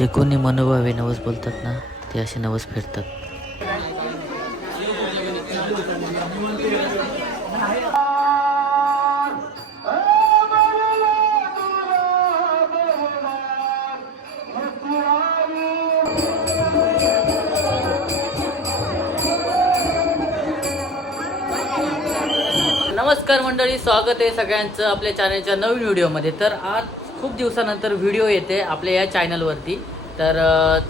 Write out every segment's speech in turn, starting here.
जे कोणी मनोभावे नवस बोलतात ना ते असे नवस फेडतात नमस्कार मंडळी स्वागत आहे सगळ्यांचं आपल्या चॅनलच्या नवीन व्हिडिओमध्ये तर आज खूप दिवसानंतर व्हिडिओ येते आपल्या या चॅनलवरती तर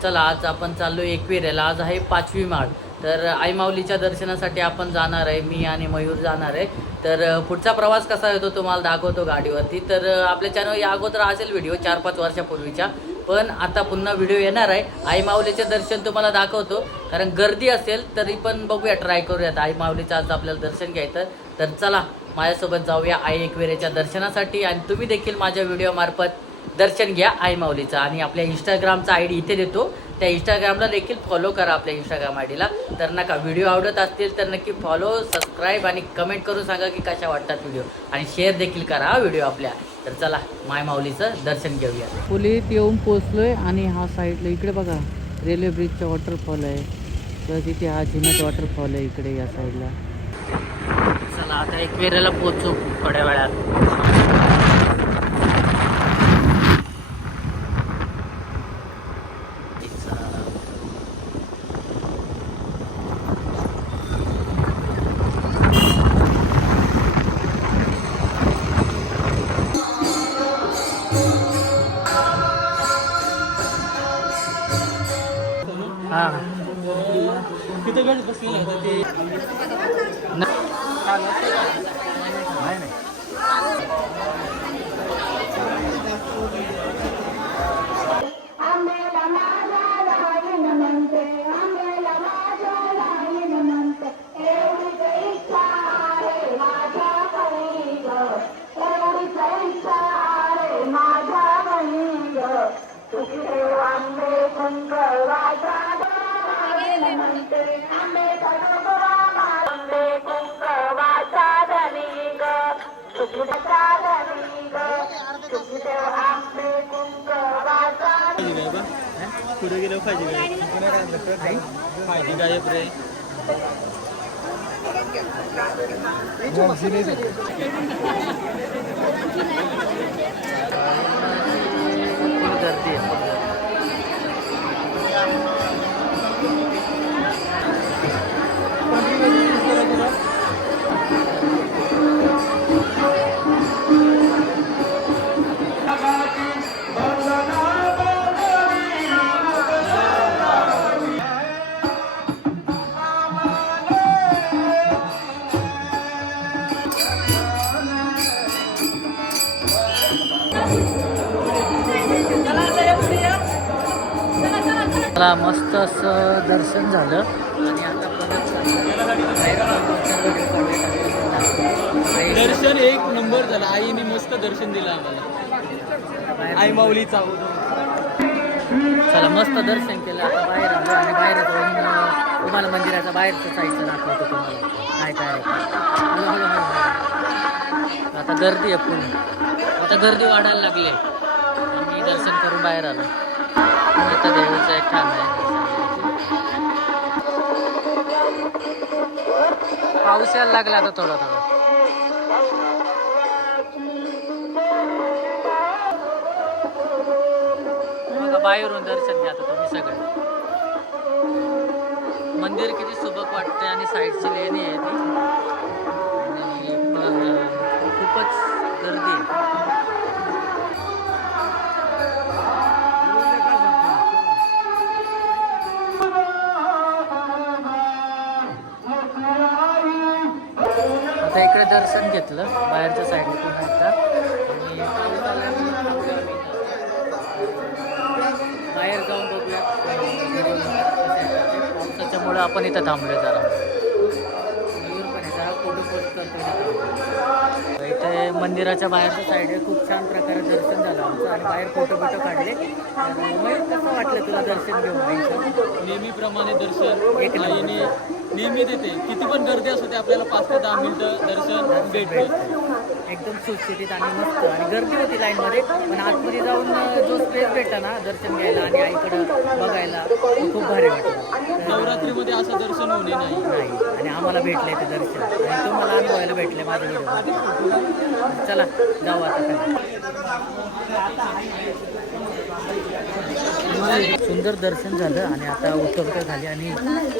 चला आज आपण चाललो एकविरेला. आज आहे पाचवी माळ. तर आईमाऊलीच्या दर्शनासाठी आपण जाणार आहे. मी आणि मयूर जाणार आहे. तर पुढचा प्रवास कसा येतो तुम्हाला दाखवतो गाडीवरती. तर आपल्या चॅनल या अगोदर असेल व्हिडिओ चार पाच वर्षापूर्वीच्या. पण आता पुन्हा व्हिडिओ येणार आहे. आई माऊलीचे दर्शन तुम्हाला दाखवतो. कारण गर्दी असेल तरी पण बघूया ट्राय करूयात. आई माऊलीचं आज आपल्याला दर्शन घ्यायचं तर चला माझ्यासोबत जाऊया आई एकवेरेच्या दर्शनासाठी. आणि तुम्ही देखील माझ्या व्हिडिओमार्फत दर्शन घ्या आई माऊलीचं. आणि आपल्या इंस्टाग्रामचा आय डी इथे देतो. त्या इंस्टाग्रामला देखील फॉलो करा आपल्या इंस्टाग्राम आय डीला तर नका व्हिडिओ आवडत असतील तर नक्की फॉलो सबस्क्राईब आणि कमेंट करून सांगा की कशा वाटतात व्हिडिओ आणि शेअर देखील करा हा व्हिडिओ आपल्या. तर चला माय माऊलीचं दर्शन घेऊया. पुलीत येऊन पोचलोय आणि हा साईडला इकडे बघा. रेल्वे ब्रिजचा वॉटरफॉल आहे. तर तिथे हा झिनत वॉटरफॉल आहे इकडे या साईडला चला आता एकवेरेला पोचू थोड्या वेळात. हा. तिथे वेळ बसलेला होता ते? आंब्याला पुढे गेलं पाहिजे काय पाहिजे काय रे फुल मला मस्त असं दर्शन झालं. आणि आता परत दर्शन एक नंबर झालं. आईने मस्त दर्शन दिलं आम्हाला. आई माऊलीचा चला मस्त दर्शन केलं. आता बाहेर आलो आणि बाहेर जाऊन तुम्हाला मंदिराचा बाहेरचं साईडचं दाखवतो तुम्हाला. काय काय. आता गर्दी आहे पूर्ण. आता गर्दी वाढायला लागली आहे. आम्ही दर्शन करून बाहेर आलो. आता छान आहे. पाऊस यायला लागला आता थोडा थोडा. बाहेरून दर्शन घ्या आता तुम्ही सगळे. मंदिर किती सुबक वाटते आणि साईडची लेणी आहे ती. आणि खूपच गर्दी आहे. आता इकडे दर्शन घेतलं बाहेरच्या साईडला पुन्हा एकदा. आणि बाहेर जाऊन बघूया. पावसाच्यामुळे आपण इथं थांबलो जरा. मयूर पण आहे, जरा फोटो पोस्ट करतो इथे मंदिराच्या बाहेरच्या साईड खूप छान प्रकारे दर्शन झालं आमचं. आणि बाहेर फोटो बिटो काढले. कसं वाटलं तुला दर्शन घेऊन नेहमीप्रमाणे दर्शन. एक. आईने नेहमी देते. किती पण गर्दी असू दे आपल्याला पाच ते दहा मिनिटं दर्शन भेटते. एकदम सुटसुटीत आणि मस्त. आणि गर्दी होती लाईनमध्ये पण आतमध्ये जाऊन जो स्पेस भेटला ना दर्शन घ्यायला आणि आईकडं बघायला तो खूप भारी वाटलं. नवरात्रीमध्ये असं दर्शन होणे नाही. नाही. आणि आम्हाला भेटले ते दर्शन. आणि तुम्हाला अनुभवायला भेटले माझ्या व्हिडिओ चला जाऊ आता. सुंदर दर्शन झालं आणि आता उतरतं झाली आणि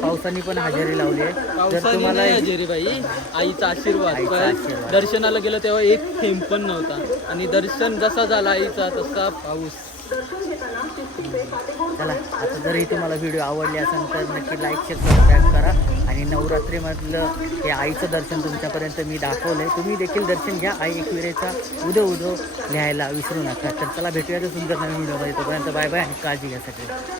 पावसाने पण हजेरी लावली आहे. जर तुम्हाला नाही हजेरीबाई आईचा आशीर्वाद. दर्शनाला गेलं तेव्हा एक थेंब पण नव्हता. आणि दर्शन जसा झाला आईचा तसा पाऊस. चला आता जरी तुम्हाला व्हिडिओ आवडले असेल तर नक्की लाईक शेअर सबस्क्राईब करा. आणि नवरात्रीमधलं हे आईचं दर्शन तुमच्यापर्यंत मी दाखवलं आहे तुम्ही देखील दर्शन घ्या. आई एकविरेचा उदो उदो लिहायला विसरू नका. तर चला भेटूया सुंदर नवीन व्हिडिओमध्ये तोपर्यंत बाय बाय आणि काळजी घ्या सगळे.